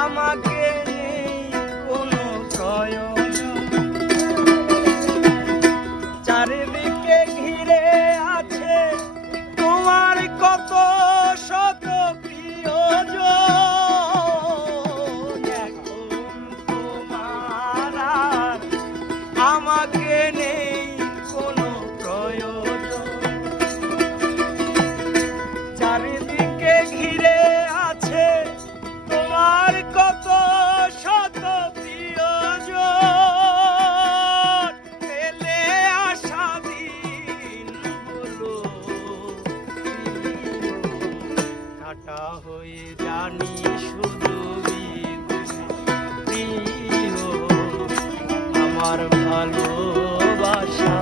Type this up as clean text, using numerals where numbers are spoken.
আমাকে নেই কোনো প্রয়োজন, চারিদিকে ঘিরে আছে তোমার কত শত প্রিয়জন। এখন তোমার আর আমাকে নেই কোনো প্রয়োজন, চারিদিকে ঘিরে আছে তোমার কত শত প্রিয়জন। ফেলে আসা দিনগুলো কাটা হয়ে জানি শুধু প্রিয়, আমার ভালোবাসা